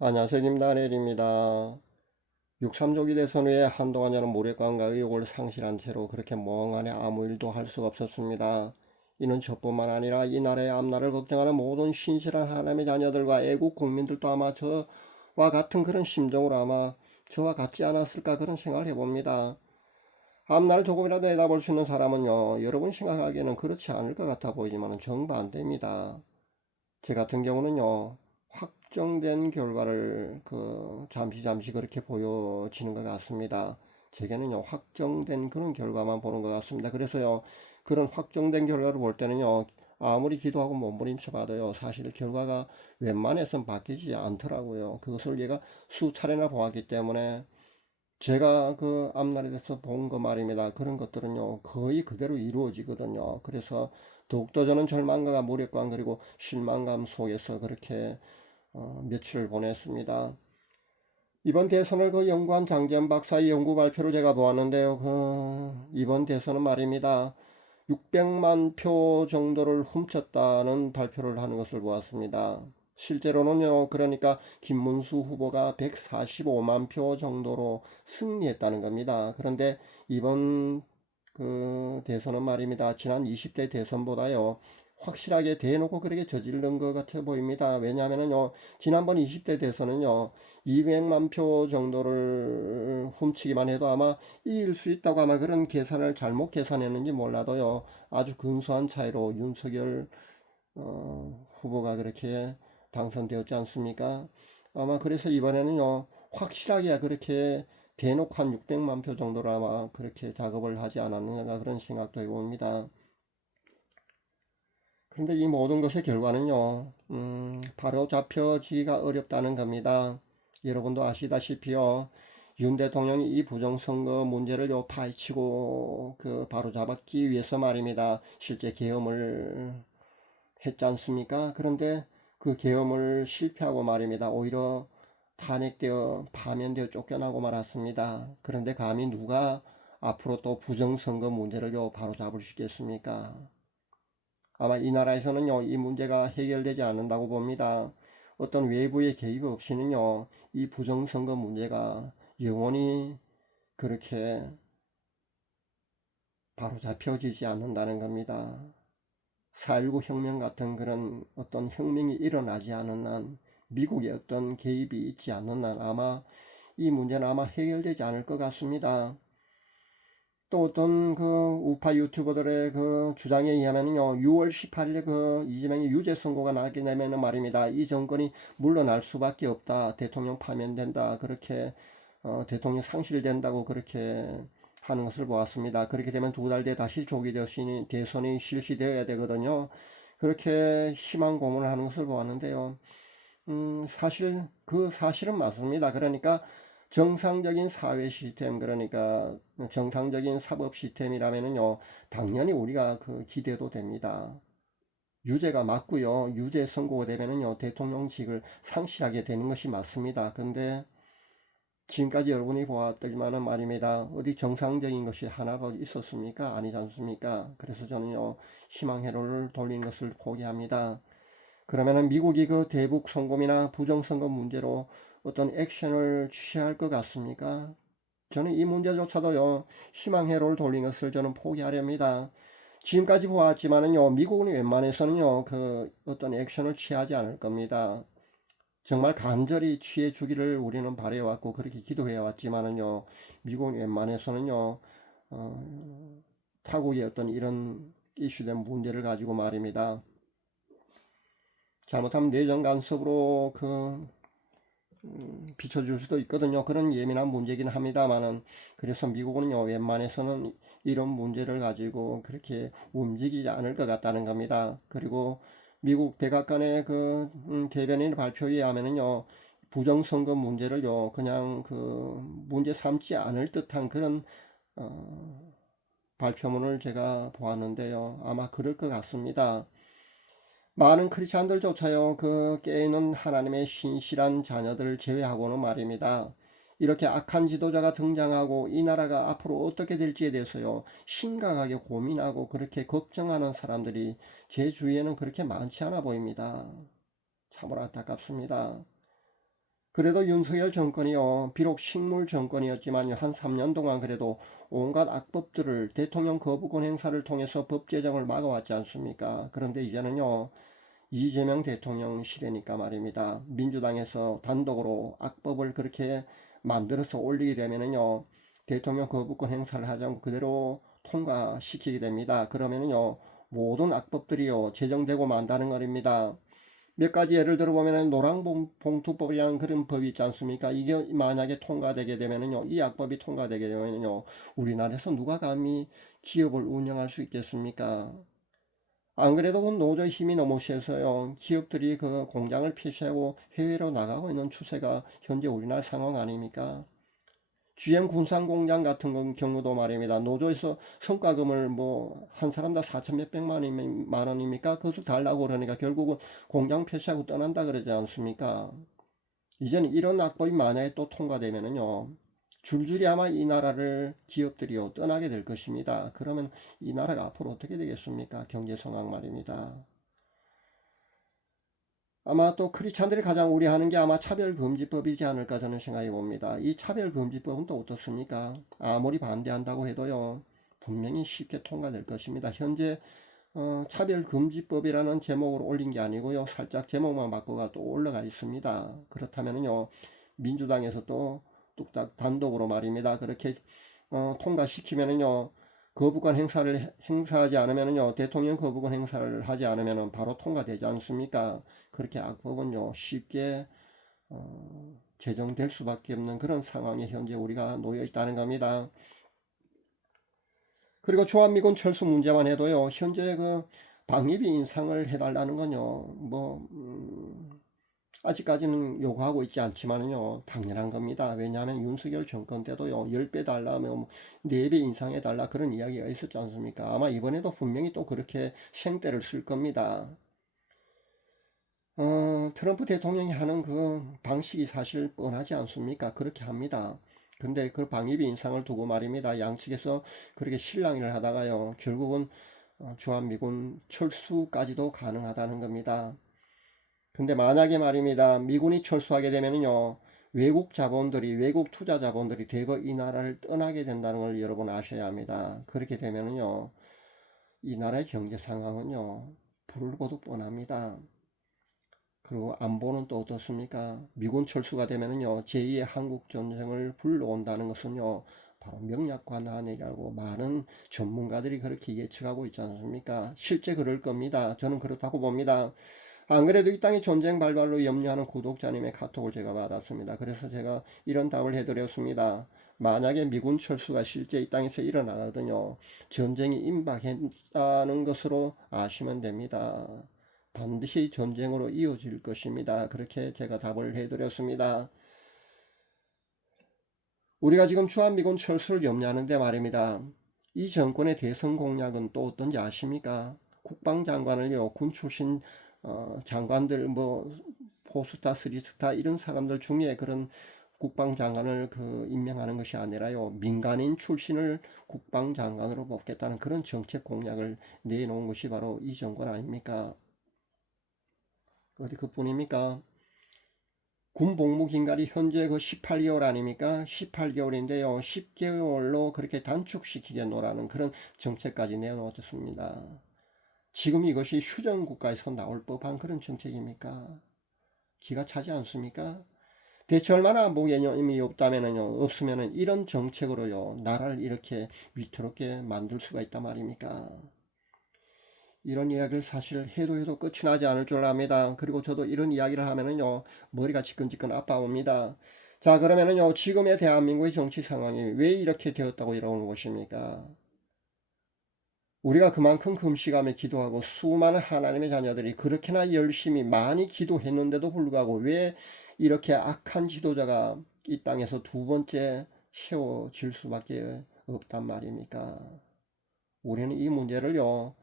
안녕하세요. 김다넬입니다. 6.3조기 대선 후에 한동안 저는 모래관과 의욕을 상실한 채로 그렇게 멍하니 아무 일도 할 수가 없었습니다. 이는 저뿐만 아니라 이 나라의 앞날을 걱정하는 모든 신실한 하나님의 자녀들과 애국 국민들도 아마 저와 같은 그런 심정으로 아마 저와 같지 않았을까 그런 생각을 해봅니다. 앞날을 조금이라도 내다볼 수 있는 사람은요, 여러분 생각하기에는 그렇지 않을 것 같아 보이지만 정반대입니다. 제 같은 경우는요, 확정된 결과를 잠시 그렇게 보여지는 것 같습니다. 제게는요, 확정된 그런 결과만 보는 것 같습니다. 그래서요, 그런 확정된 결과를 볼 때는요, 아무리 기도하고 몸부림쳐 봐도요, 사실 결과가 웬만해선 바뀌지 않더라고요. 그것을 얘가 수차례나 보았기 때문에 제가 그 앞날에 대해서 본 거 말입니다. 그런 것들은요, 거의 그대로 이루어지거든요. 그래서 더욱더 저는 절망과 무력감 그리고 실망감 속에서 그렇게 며칠을 보냈습니다. 이번 대선을 연구한 장재현 박사의 연구 발표를 제가 보았는데요. 이번 대선은 말입니다. 600만 표 정도를 훔쳤다는 발표를 하는 것을 보았습니다. 실제로는요, 그러니까 김문수 후보가 145만 표 정도로 승리했다는 겁니다. 그런데 이번 대선은 말입니다. 지난 20대 대선보다요, 확실하게 대놓고 그렇게 저지른 것 같아 보입니다. 왜냐하면요, 지난번 20대 대선은요, 200만 표 정도를 훔치기만 해도 아마 이길 수 있다고 아마 그런 계산을 잘못 계산했는지 몰라도요, 아주 근소한 차이로 윤석열 후보가 그렇게 당선되었지 않습니까? 아마 그래서 이번에는요, 확실하게 그렇게 대놓고 한 600만 표 정도로 아마 그렇게 작업을 하지 않았는가 그런 생각도 해봅니다. 그런데 이 모든 것의 결과는요, 바로 잡혀지기가 어렵다는 겁니다. 여러분도 아시다시피요, 윤 대통령이 이 부정선거 문제를 파헤치고 바로 잡았기 위해서 말입니다. 실제 계엄을 했지 않습니까? 그런데 그 계엄을 실패하고 말입니다. 오히려 탄핵되어 파면되어 쫓겨나고 말았습니다. 그런데 감히 누가 앞으로 또 부정선거 문제를 바로 잡을 수 있겠습니까? 아마 이 나라에서는요, 이 문제가 해결되지 않는다고 봅니다. 어떤 외부의 개입 없이는요, 이 부정선거 문제가 영원히 그렇게 바로 잡혀지지 않는다는 겁니다. 4.19 혁명 같은 그런 어떤 혁명이 일어나지 않은 한, 미국의 어떤 개입이 있지 않는 한 아마 이 문제는 아마 해결되지 않을 것 같습니다. 또 어떤 우파 유튜버들의 주장에 의하면요, 6월 18일에 이재명이 유죄 선고가 나게 되면은 말입니다. 이 정권이 물러날 수밖에 없다. 대통령 파면된다. 그렇게 대통령 상실된다고 그렇게 하는 것을 보았습니다. 그렇게 되면 2달 뒤에 다시 조기 대선이 실시되어야 되거든요. 그렇게 희망 고문을 하는 것을 보았는데요. 사실 사실은 맞습니다. 그러니까 정상적인 사회 시스템, 그러니까 정상적인 사법 시스템이라면은요, 당연히 우리가 기대도 됩니다. 유죄가 맞고요. 유죄 선고가 되면은요, 대통령직을 상실하게 되는 것이 맞습니다. 근데 지금까지 여러분이 보았더니만은 말입니다. 어디 정상적인 것이 하나도 있었습니까? 아니지 않습니까? 그래서 저는요, 희망 회로를 돌리는 것을 포기합니다. 그러면은 미국이 대북 송금이나 부정선거 문제로 어떤 액션을 취할 것 같습니까? 저는 이 문제조차도요, 희망 회로를 돌린 것을 저는 포기하렵니다. 지금까지 보았지만은요, 미국은 웬만해서는요, 어떤 액션을 취하지 않을 겁니다. 정말 간절히 취해 주기를 우리는 바래왔고 그렇게 기도해 왔지만은요, 미국은 웬만해서는요, 타국의 어떤 이런 이슈된 문제를 가지고 말입니다. 잘못하면 내정 간섭으로 비춰줄 수도 있거든요. 그런 예민한 문제긴 합니다만은, 그래서 미국은요, 웬만해서는 이런 문제를 가지고 그렇게 움직이지 않을 것 같다는 겁니다. 그리고 미국 백악관의 대변인 발표에 의하면은요, 부정선거 문제를요, 그냥 문제 삼지 않을 듯한 그런 발표문을 제가 보았는데요. 아마 그럴 것 같습니다. 많은 크리스찬들조차요, 깨있는 하나님의 신실한 자녀들을 제외하고는 말입니다. 이렇게 악한 지도자가 등장하고 이 나라가 앞으로 어떻게 될지에 대해서요, 심각하게 고민하고 그렇게 걱정하는 사람들이 제 주위에는 그렇게 많지 않아 보입니다. 참으로 안타깝습니다. 그래도 윤석열 정권이요, 비록 식물 정권이었지만요, 한 3년 동안 그래도 온갖 악법들을 대통령 거부권 행사를 통해서 법 제정을 막아왔지 않습니까? 그런데 이제는요, 이재명 대통령 시대니까 말입니다. 민주당에서 단독으로 악법을 그렇게 만들어서 올리게 되면은요, 대통령 거부권 행사를 하지 않고 그대로 통과시키게 됩니다. 그러면은요, 모든 악법들이요, 제정되고 만다는 것입니다. 몇 가지 예를 들어보면 노랑봉투법이라는 그런 법이 있지 않습니까? 이게 만약에 통과되게 되면은요, 이 악법이 통과되게 되면은요, 우리나라에서 누가 감히 기업을 운영할 수 있겠습니까? 안 그래도 그 노조의 힘이 너무 세서요, 기업들이 그 공장을 폐쇄하고 해외로 나가고 있는 추세가 현재 우리나라 상황 아닙니까? GM 군산공장 같은 경우도 말입니다. 노조에서 성과금을 뭐 한 사람당 4천 몇백만 원입니까? 그것을 달라고 그러니까 결국은 공장 폐쇄하고 떠난다 그러지 않습니까? 이제는 이런 악법이 만약에 또 통과되면은요, 줄줄이 아마 이 나라를 기업들이요 떠나게 될 것입니다. 그러면 이 나라가 앞으로 어떻게 되겠습니까? 경제 상황 말입니다. 아마 또 크리스찬들이 가장 우려하는 게 아마 차별금지법이지 않을까 저는 생각해 봅니다. 이 차별금지법은 또 어떻습니까? 아무리 반대한다고 해도요, 분명히 쉽게 통과될 것입니다. 현재 차별금지법이라는 제목으로 올린 게 아니고요, 살짝 제목만 바꿔가 또 올라가 있습니다. 그렇다면요, 민주당에서 또 뚝딱 단독으로 말입니다. 그렇게 통과시키면은요, 거부권 행사하지 않으면은요, 대통령 거부권 행사를 하지 않으면은 바로 통과되지 않습니까? 그렇게 악법은요, 쉽게 제정될 수밖에 없는 그런 상황에 현재 우리가 놓여 있다는 겁니다. 그리고 주한미군 철수 문제만 해도요, 현재 그 방위비 인상을 해달라는 건요, 뭐 아직까지는 요구하고 있지 않지만요, 당연한 겁니다. 왜냐하면 윤석열 정권 때도요, 10배 달라면 4배 인상해 달라 그런 이야기가 있었지 않습니까? 아마 이번에도 분명히 또 그렇게 생떼를 쓸 겁니다. 트럼프 대통령이 하는 그 방식이 사실 뻔하지 않습니까? 그렇게 합니다. 근데 그 방위비 인상을 두고 말입니다, 양측에서 그렇게 실랑이를 하다가요, 결국은 주한미군 철수까지도 가능하다는 겁니다. 근데 만약에 말입니다, 미군이 철수하게 되면요, 외국 자본들이, 외국 투자 자본들이 대거 이 나라를 떠나게 된다는 걸 여러분 아셔야 합니다. 그렇게 되면요, 이 나라의 경제 상황은요, 불을 보듯 뻔합니다. 그리고 안보는 또 어떻습니까? 미군 철수가 되면요, 제2의 한국전쟁을 불러온다는 것은요, 바로 명약관한이라고 많은 전문가들이 그렇게 예측하고 있지 않습니까? 실제 그럴 겁니다. 저는 그렇다고 봅니다. 안 그래도 이 땅이 전쟁 발발로 염려하는 구독자님의 카톡을 제가 받았습니다. 그래서 제가 이런 답을 해드렸습니다. 만약에 미군 철수가 실제 이 땅에서 일어나거든요, 전쟁이 임박했다는 것으로 아시면 됩니다. 반드시 전쟁으로 이어질 것입니다. 그렇게 제가 답을 해드렸습니다. 우리가 지금 주한미군 철수를 염려하는데 말입니다, 이 정권의 대선 공약은 또 어떤지 아십니까? 국방장관을요, 군 출신 장관들, 뭐 포스타, 스리스타 이런 사람들 중에 그런 국방장관을 임명하는 것이 아니라요, 민간인 출신을 국방장관으로 뽑겠다는 그런 정책 공약을 내놓은 것이 바로 이 정권 아닙니까? 어디 그뿐입니까? 군 복무 기간이 현재 그 18개월 아닙니까? 18개월인데요. 10개월로 그렇게 단축시키겠노라는 그런 정책까지 내놓았습니다. 지금 이것이 휴전 국가에서 나올 법한 그런 정책입니까? 기가 차지 않습니까? 대체 얼마나 안보 개념이 없다면요, 없으면은 이런 정책으로요, 나라를 이렇게 위태롭게 만들 수가 있단 말입니까? 이런 이야기를 사실 해도 끝이 나지 않을 줄 압니다. 그리고 저도 이런 이야기를 하면은요, 머리가 지끈지끈 아파옵니다. 자, 그러면은요, 지금의 대한민국의 정치 상황이 왜 이렇게 되었다고 이러는 것입니까? 우리가 그만큼 금식하며 기도하고 수많은 하나님의 자녀들이 그렇게나 열심히 많이 기도했는데도 불구하고 왜 이렇게 악한 지도자가 이 땅에서 두 번째 세워질 수밖에 없단 말입니까? 우리는 이 문제를요,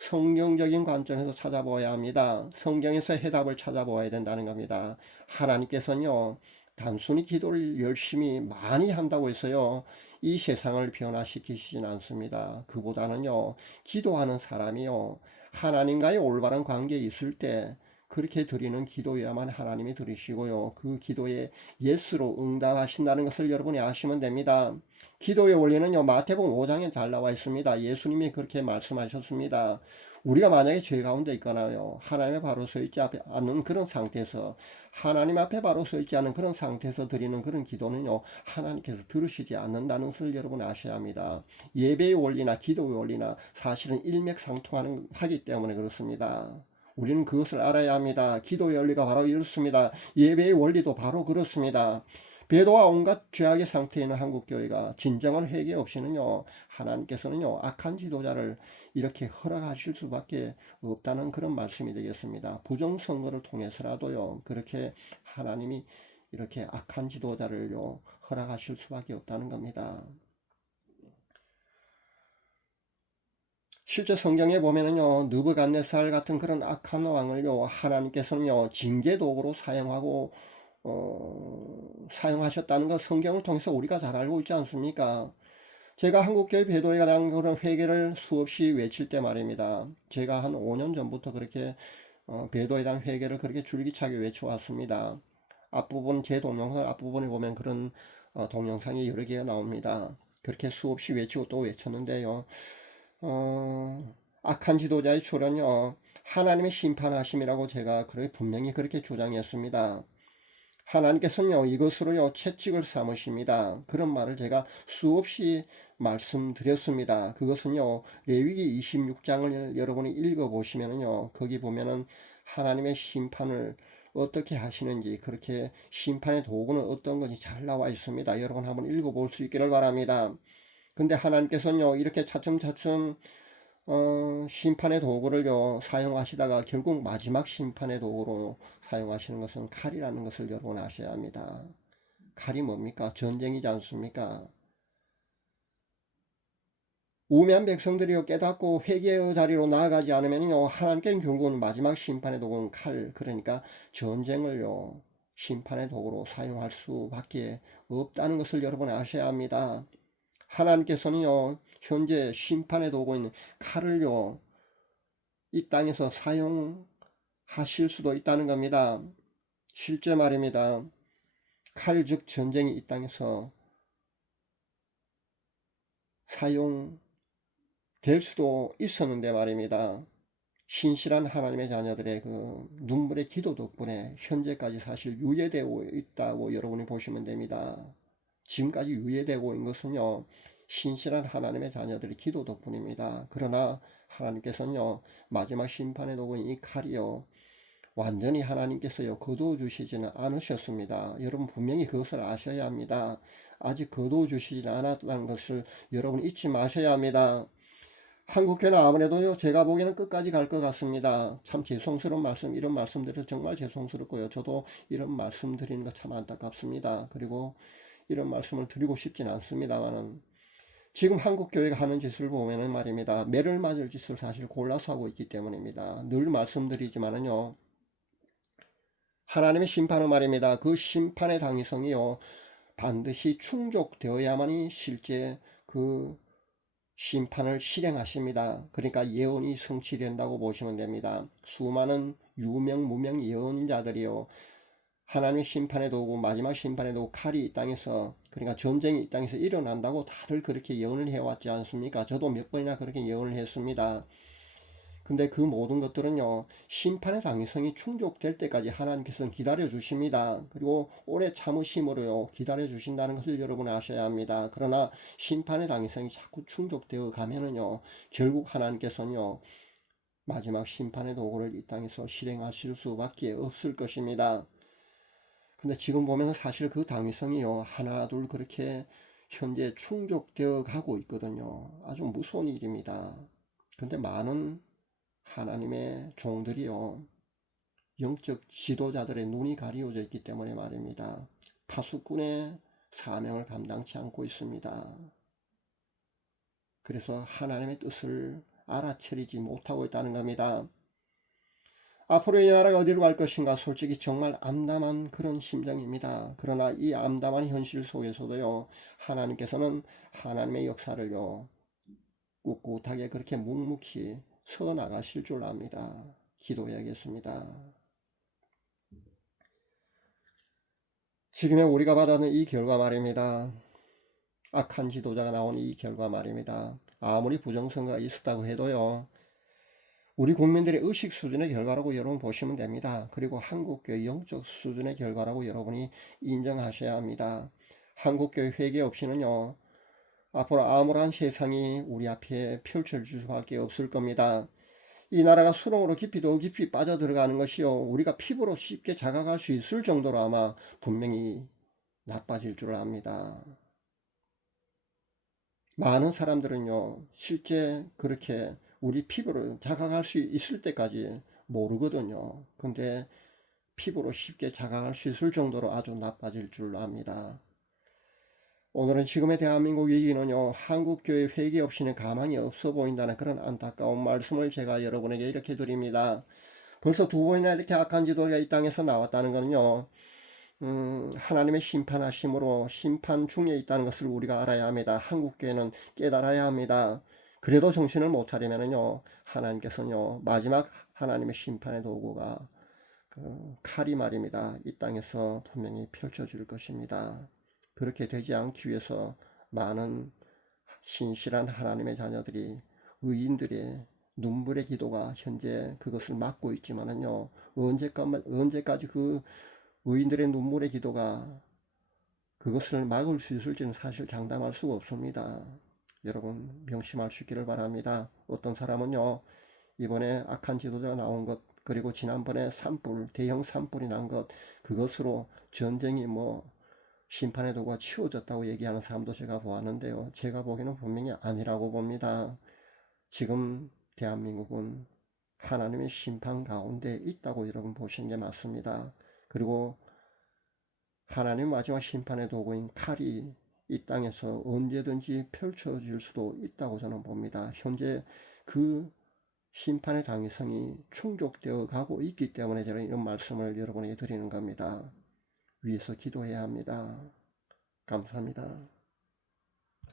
성경적인 관점에서 찾아보아야 합니다. 성경에서 해답을 찾아보아야 된다는 겁니다. 하나님께서는요, 단순히 기도를 열심히 많이 한다고 해서요, 이 세상을 변화시키시진 않습니다. 그보다는요, 기도하는 사람이요, 하나님과의 올바른 관계에 있을 때 그렇게 드리는 기도여야만 하나님이 들으시고요. 그 기도에 예스로 응답하신다는 것을 여러분이 아시면 됩니다. 기도의 원리는요, 마태복음 5장에 잘 나와 있습니다. 예수님이 그렇게 말씀하셨습니다. 우리가 만약에 죄 가운데 있거나요, 하나님 앞에 바로 서 있지 않는 그런 상태에서, 하나님 앞에 바로 서 있지 않은 그런 상태에서 드리는 그런 기도는요, 하나님께서 들으시지 않는다는 것을 여러분 아셔야 합니다. 예배의 원리나 기도의 원리나 사실은 하기 때문에 그렇습니다. 우리는 그것을 알아야 합니다. 기도의 원리가 바로 이렇습니다. 예배의 원리도 바로 그렇습니다. 배도와 온갖 죄악의 상태에 있는 한국교회가 진정한 회개 없이는요, 하나님께서는요, 악한 지도자를 이렇게 허락하실 수밖에 없다는 그런 말씀이 되겠습니다. 부정선거를 통해서라도요, 그렇게 하나님이 이렇게 악한 지도자를요, 허락하실 수밖에 없다는 겁니다. 실제 성경에 보면은요, 느부갓네살 같은 그런 악한 왕을요, 하나님께서는요, 징계 도구로 사용하셨다는 것 성경을 통해서 우리가 잘 알고 있지 않습니까? 제가 한국교회 배도에 관한 그런 회개를 수없이 외칠 때 말입니다. 제가 한 5년 전부터 그렇게 배도에 대한 회개를 그렇게 줄기차게 외쳐왔습니다. 앞부분, 제 동영상 앞부분에 보면 그런 동영상이 여러 개가 나옵니다. 그렇게 수없이 외치고 또 외쳤는데요. 악한 지도자의 출현요, 하나님의 심판하심이라고 제가 분명히 그렇게 주장했습니다. 하나님께서는요, 이것으로요, 채찍을 삼으십니다. 그런 말을 제가 수없이 말씀드렸습니다. 그것은요, 레위기 26장을 여러분이 읽어보시면은요, 거기 보면은 하나님의 심판을 어떻게 하시는지, 그렇게 심판의 도구는 어떤 건지 잘 나와 있습니다. 여러분 한번 읽어볼 수 있기를 바랍니다. 근데 하나님께서는요, 이렇게 차츰차츰 심판의 도구를요 사용하시다가 결국 마지막 심판의 도구로 사용하시는 것은 칼이라는 것을 여러분 아셔야 합니다. 칼이 뭡니까? 전쟁이지 않습니까? 우매한 백성들이요 깨닫고 회개의 자리로 나아가지 않으면요, 하나님께는 결국은 마지막 심판의 도구는 칼, 그러니까 전쟁을요 심판의 도구로 사용할 수밖에 없다는 것을 여러분 아셔야 합니다. 하나님께서는요 현재 심판의 도구인 칼을요 이 땅에서 사용하실 수도 있다는 겁니다. 실제 말입니다. 칼 즉 전쟁이 이 땅에서 사용될 수도 있었는데 말입니다. 신실한 하나님의 자녀들의 그 눈물의 기도 덕분에 현재까지 사실 유예되고 있다고 여러분이 보시면 됩니다. 지금까지 유예되고 있는 것은요, 신실한 하나님의 자녀들의 기도 덕분입니다. 그러나 하나님께서는요, 마지막 심판의 도구인 이 칼이요, 완전히 하나님께서요 거두어 주시지는 않으셨습니다. 여러분 분명히 그것을 아셔야 합니다. 아직 거두어 주시지 않았다는 것을 여러분 잊지 마셔야 합니다. 한국교회는 아무래도요 제가 보기에는 끝까지 갈 것 같습니다. 참 죄송스러운 말씀, 이런 말씀 드려서 정말 죄송스럽고요. 저도 이런 말씀 드리는 거 참 안타깝습니다. 그리고 이런 말씀을 드리고 싶진 않습니다만은 지금 한국교회가 하는 짓을 보면은 말입니다. 매를 맞을 짓을 사실 골라서 하고 있기 때문입니다. 늘 말씀드리지만은요, 하나님의 심판은 말입니다. 그 심판의 당위성이요, 반드시 충족되어야만이 실제 그 심판을 실행하십니다. 그러니까 예언이 성취된다고 보시면 됩니다. 수많은 유명 무명 예언자들이요, 하나님의 심판의 도구, 마지막 심판의 도구 칼이 이 땅에서, 그러니까 전쟁이 이 땅에서 일어난다고 다들 그렇게 예언을 해왔지 않습니까? 저도 몇 번이나 그렇게 예언을 했습니다. 근데 그 모든 것들은요, 심판의 당위성이 충족될 때까지 하나님께서는 기다려 주십니다. 그리고 오래 참으심으로요 기다려 주신다는 것을 여러분 아셔야 합니다. 그러나 심판의 당위성이 자꾸 충족되어 가면은요, 결국 하나님께서는요 마지막 심판의 도구를 이 땅에서 실행하실 수밖에 없을 것입니다. 근데 지금 보면 사실 그 당위성이요 하나둘 그렇게 현재 충족되어 가고 있거든요. 아주 무서운 일입니다. 근데 많은 하나님의 종들이요, 영적 지도자들의 눈이 가리워져 있기 때문에 말입니다. 파수꾼의 사명을 감당치 않고 있습니다. 그래서 하나님의 뜻을 알아차리지 못하고 있다는 겁니다. 앞으로 이 나라가 어디로 갈 것인가 솔직히 정말 암담한 그런 심정입니다. 그러나 이 암담한 현실 속에서도요, 하나님께서는 하나님의 역사를요 꿋꿋하게 그렇게 묵묵히 서 나가실 줄 압니다. 기도해야겠습니다. 지금의 우리가 받아는 이 결과 말입니다. 악한 지도자가 나온 이 결과 말입니다. 아무리 부정선거가 있었다고 해도요, 우리 국민들의 의식 수준의 결과라고 여러분 보시면 됩니다. 그리고 한국교회 영적 수준의 결과라고 여러분이 인정하셔야 합니다. 한국교회 회개 없이는요, 앞으로 암울한 세상이 우리 앞에 펼쳐질 수밖에 없을 겁니다. 이 나라가 수렁으로 더 깊이 빠져들어가는 것이요, 우리가 피부로 쉽게 자각할 수 있을 정도로 아마 분명히 나빠질 줄 압니다. 많은 사람들은요, 실제 그렇게 우리 피부를 자각할 수 있을 때까지 모르거든요. 근데 피부로 쉽게 자각할 수 있을 정도로 아주 나빠질 줄 압니다. 오늘은 지금의 대한민국 위기는요, 한국교회 회개 없이는 가망이 없어 보인다는 그런 안타까운 말씀을 제가 여러분에게 이렇게 드립니다. 벌써 두 번이나 이렇게 악한 지도가 이 땅에서 나왔다는 것은요, 하나님의 심판하심으로 심판 중에 있다는 것을 우리가 알아야 합니다. 한국교회는 깨달아야 합니다. 그래도 정신을 못 차리면은요, 하나님께서는요, 마지막 하나님의 심판의 도구가 그 칼이 말입니다. 이 땅에서 분명히 펼쳐질 것입니다. 그렇게 되지 않기 위해서 많은 신실한 하나님의 자녀들이, 의인들의 눈물의 기도가 현재 그것을 막고 있지만은요, 언제까지 그 의인들의 눈물의 기도가 그것을 막을 수 있을지는 사실 장담할 수가 없습니다. 여러분 명심할 수 있기를 바랍니다. 어떤 사람은요, 이번에 악한 지도자가 나온 것, 그리고 지난번에 대형 산불이 난 것, 그것으로 전쟁이 심판의 도구가 치워졌다고 얘기하는 사람도 제가 보았는데요. 제가 보기에는 분명히 아니라고 봅니다. 지금 대한민국은 하나님의 심판 가운데 있다고 여러분 보시는 게 맞습니다. 그리고 하나님 마지막 심판의 도구인 칼이 이 땅에서 언제든지 펼쳐질 수도 있다고 저는 봅니다. 현재 그 심판의 당위성이 충족되어 가고 있기 때문에 저는 이런 말씀을 여러분에게 드리는 겁니다. 위에서 기도해야 합니다. 감사합니다.